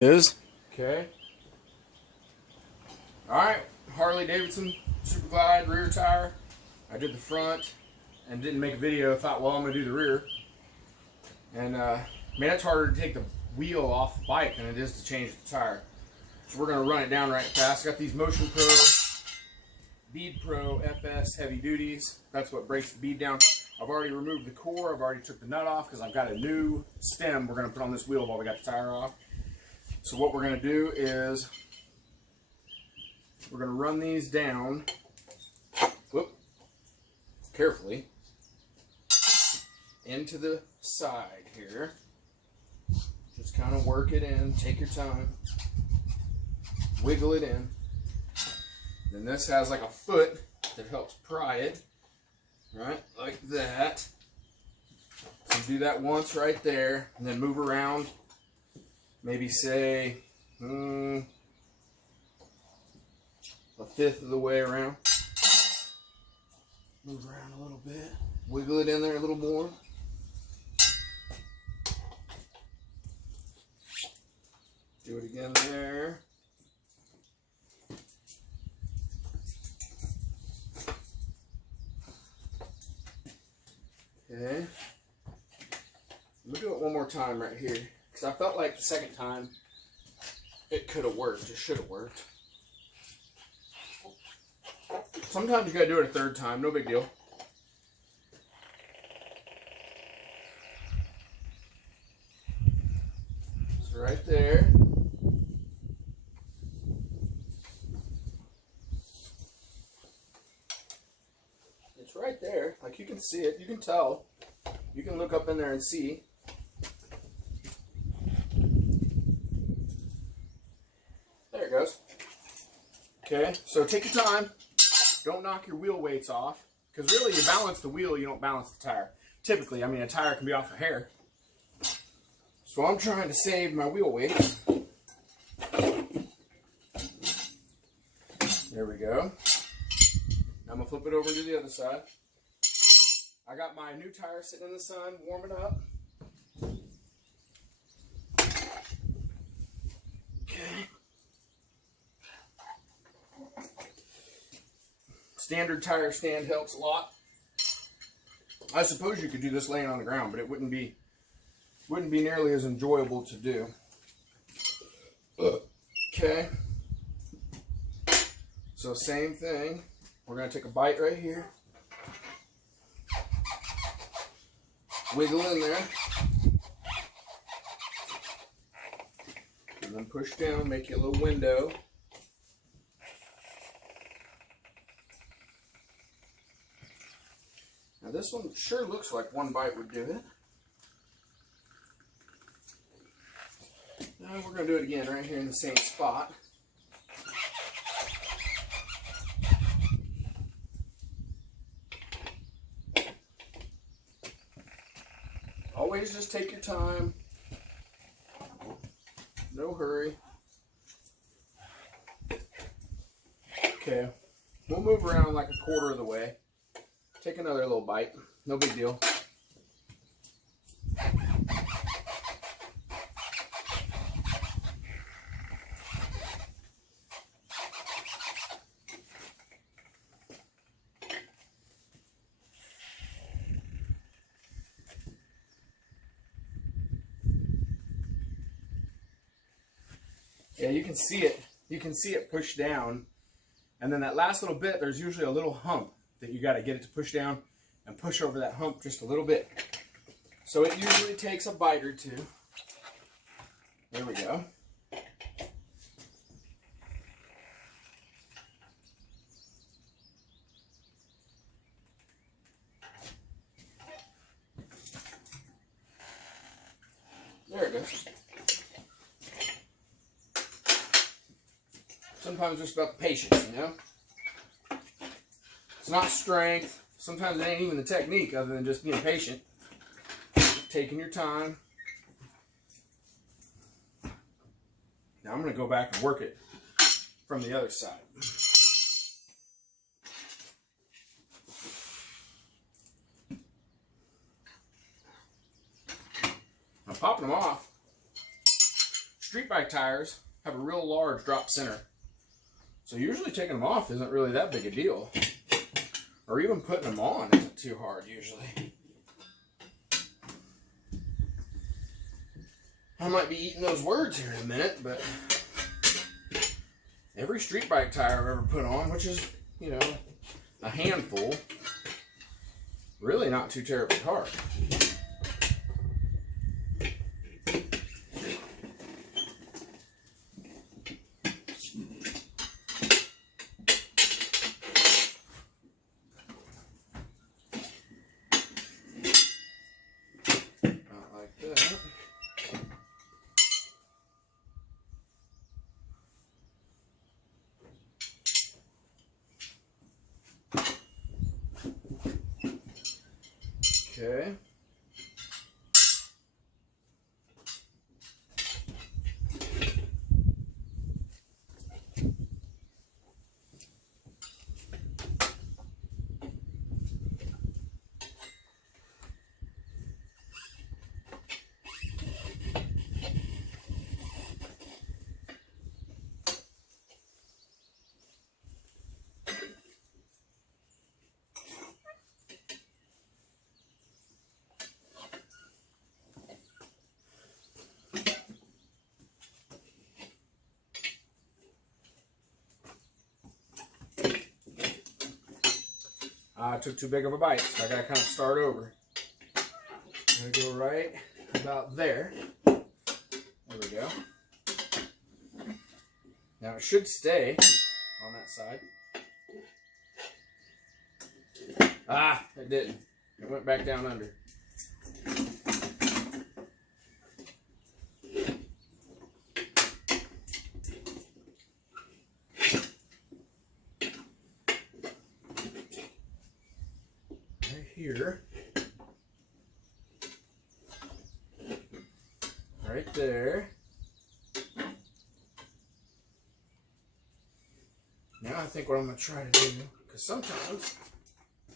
Is okay. Alright, Harley Davidson Superglide rear tire. I did the front and didn't make a video. Thought, well, I'm going to do the rear. And man, it's harder to take the wheel off the bike than it is to change the tire. So we're going to run it down right fast. Got these Motion Pro Bead Pro FS heavy duties. That's what breaks the bead down. I've already removed the core. I've already took the nut off because I've got a new stem we're going to put on this wheel while we got the tire off. So what we're going to do is we're going to run these down, carefully, into the side here. Just kind of work it in, take your time, wiggle it in. Then this has like a foot that helps pry it, right, like that. So do that once right there, and then move around. Maybe say a fifth of the way around. Move around a little bit. Wiggle it in there a little more. Do it again there. Okay. We'll do it one more time right here. Because I felt like the second time it could have worked. It should have worked. Sometimes you gotta do it a third time. No big deal. So right there. It's right there. Like you can see it. You can tell. You can look up in there and see. There it goes. Okay, so take your time. Don't knock your wheel weights off. Because really, you balance the wheel, you don't balance the tire. Typically, I mean, a tire can be off a hair. So I'm trying to save my wheel weight. There we go. Now I'm going to flip it over to the other side. I got my new tire sitting in the sun, warming up. Okay. Standard tire stand helps a lot. I suppose you could do this laying on the ground, but it wouldn't be nearly as enjoyable to do. Okay. So same thing. We're going to take a bite right here. Wiggle in there. And then push down, make you a little window. Now this one sure looks like one bite would do it. Now we're going to do it again right here in the same spot. Always just take your time. No hurry. Okay, we'll move around like a quarter of the way. Take another little bite. No big deal. Yeah, you can see it. You can see it push down. And then that last little bit, there's usually a little hump that you got to get it to push down and push over that hump just a little bit. So it usually takes a bite or two. There we go. There it goes. Sometimes it's just about the patience, you know? It's not strength. Sometimes it ain't even the technique other than just being patient. Taking your time. Now I'm going to go back and work it from the other side. Now popping them off street bike tires have a real large drop center. So usually taking them off isn't really that big a deal. Or even putting them on isn't too hard usually. I might be eating those words here in a minute, but every street bike tire I've ever put on, which is, you know, a handful, really not too terribly hard. Okay. I took too big of a bite, so I gotta kind of start over. I'm gonna go right about there. There we go. Now it should stay on that side. Ah, it didn't. It went back down under. Here, right there. Now I think what I'm going to try to do, because sometimes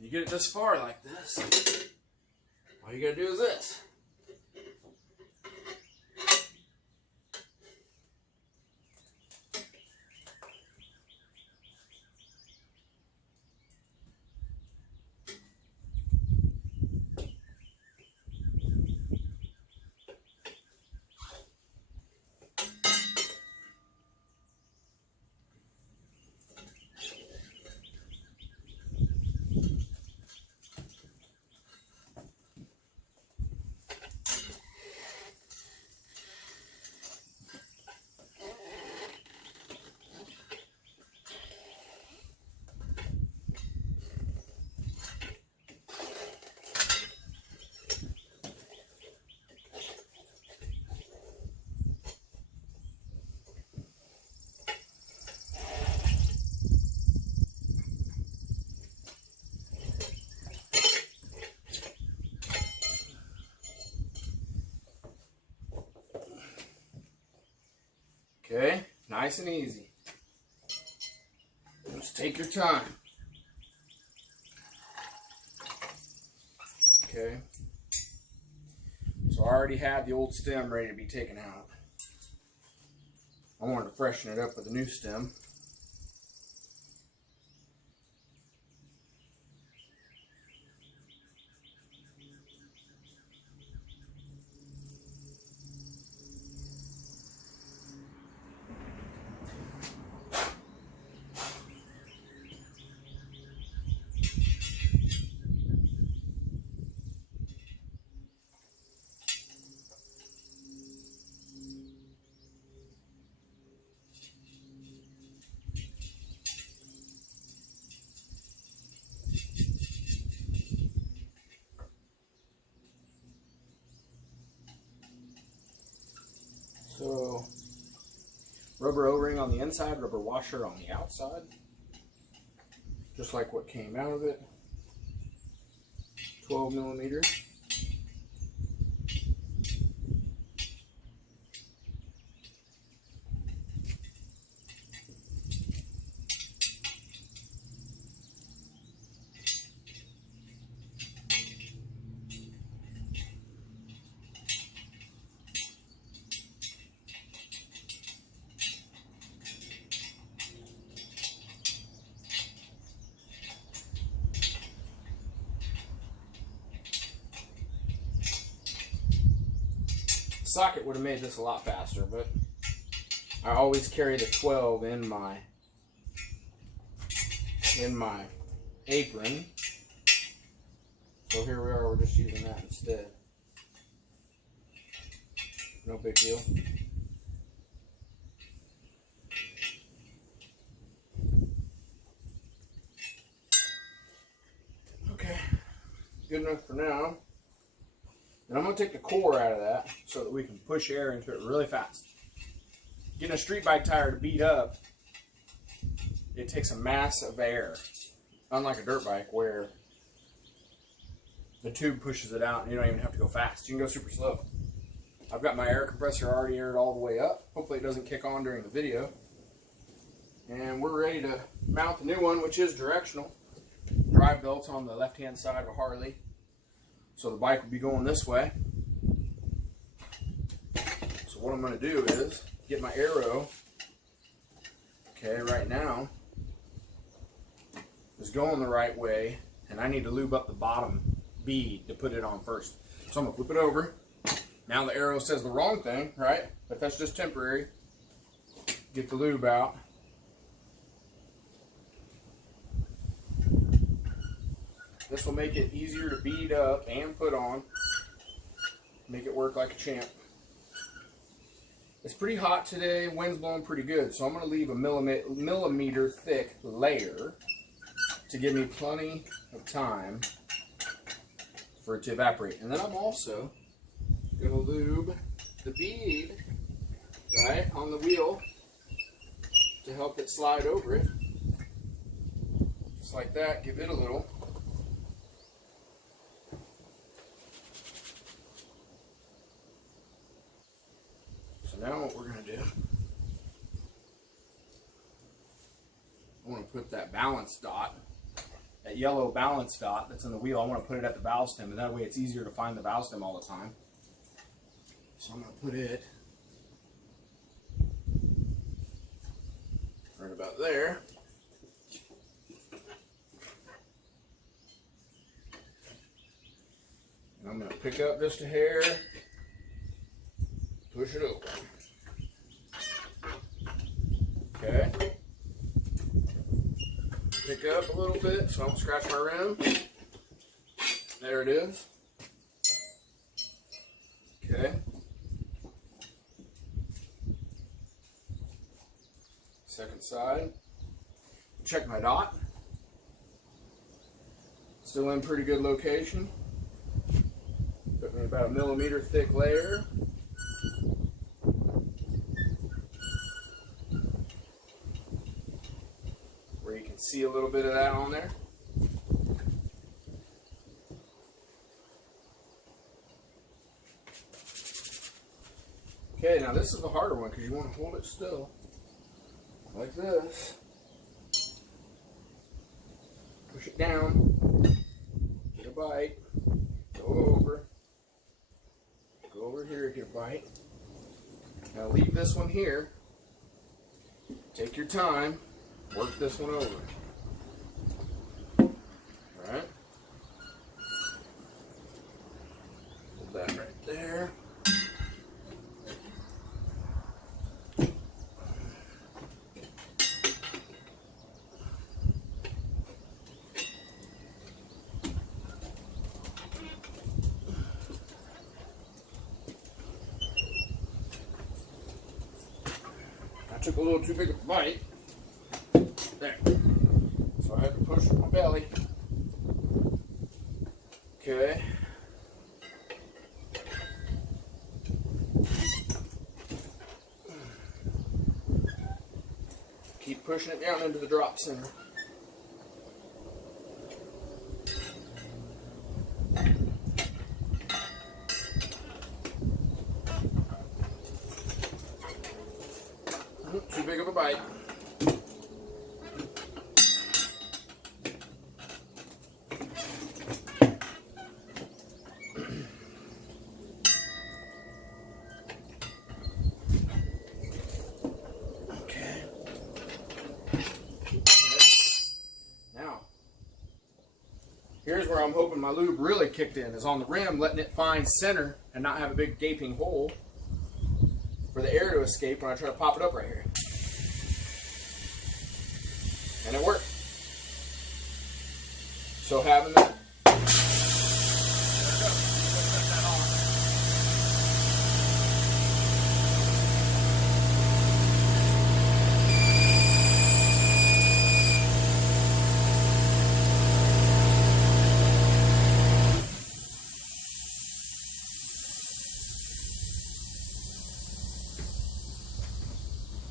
you get it this far like this, all you got to do is this. Okay, nice and easy. Just take your time. Okay. So I already had the old stem ready to be taken out. I wanted to freshen it up with a new stem. So, rubber O-ring on the inside, rubber washer on the outside, just like what came out of it. 12 millimeter. socket would have made this a lot faster, but I always carry the 12 in my apron. So here we are, we're just using that instead. No big deal. Okay, good enough for now. And I'm going to take the core out of that so that we can push air into it really fast. Getting a street bike tire to beat up, it takes a mass of air. Unlike a dirt bike where the tube pushes it out and you don't even have to go fast. You can go super slow. I've got my air compressor already aired all the way up. Hopefully it doesn't kick on during the video. And we're ready to mount the new one, which is directional. Drive belts on the left-hand side of a Harley. So the bike will be going this way. So what I'm going to do is get my arrow. Okay, right now is going the right way, and I need to lube up the bottom bead to put it on first. So I'm going to flip it over. Now the arrow says the wrong thing, right? But that's just temporary. Get the lube out. This will make it easier to bead up and put on. Make it work like a champ. It's pretty hot today. Wind's blowing pretty good. So I'm going to leave a millimeter thick layer to give me plenty of time for it to evaporate. And then I'm also going to lube the bead right on the wheel to help it slide over it. Just like that. Give it a little. Now what we're going to do, I want to put that balance dot, that yellow balance dot that's in the wheel, I want to put it at the valve stem, and that way it's easier to find the valve stem all the time. So I'm going to put it right about there. And I'm going to pick up just a hair. Push it over. Okay. Pick up a little bit so I don't scratch my rim. There it is. Okay. Second side. Check my dot. Still in pretty good location. Took me about a millimeter thick layer. See a little bit of that on there. Okay, now this is the harder one because you want to hold it still like this. Push it down, get a bite, go over here, get a bite. Now leave this one here. Take your time. Work this one over. Alright. Hold that right there. I took a little too big a bite. There. So I have to push with my belly. Okay. Keep pushing it down into the drop center. Too big of a bite. Here's where I'm hoping my lube really kicked in, is on the rim, letting it find center and not have a big gaping hole. for the air to escape when I try to pop it up right here. And it worked. So having that,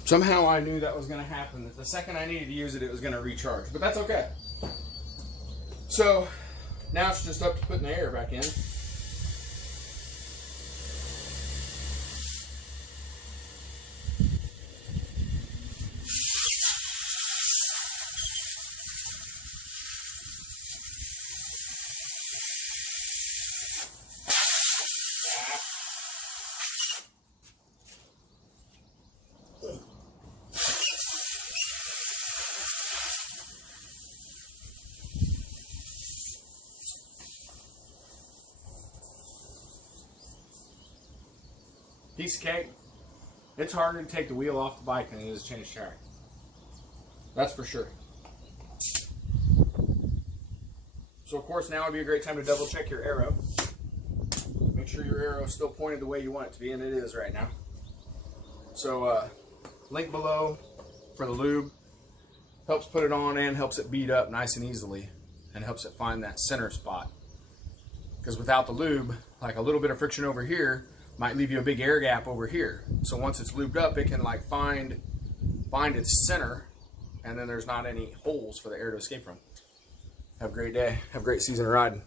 somehow I knew that was going to happen, that the second I needed to use it, it was going to recharge. But that's okay. So now it's just up to putting the air back in. Piece of cake. It's harder to take the wheel off the bike than it is to change the tire. That's for sure. So of course now would be a great time to double check your arrow. Make sure your arrow is still pointed the way you want it to be, and it is right now. So link below for the lube. Helps put it on and helps it bead up nice and easily, and helps it find that center spot. Because without the lube, like a little bit of friction over here might leave you a big air gap over here. So once it's lubed up, it can like find its center, and then there's not any holes for the air to escape from. Have a great day. Have a great season of riding.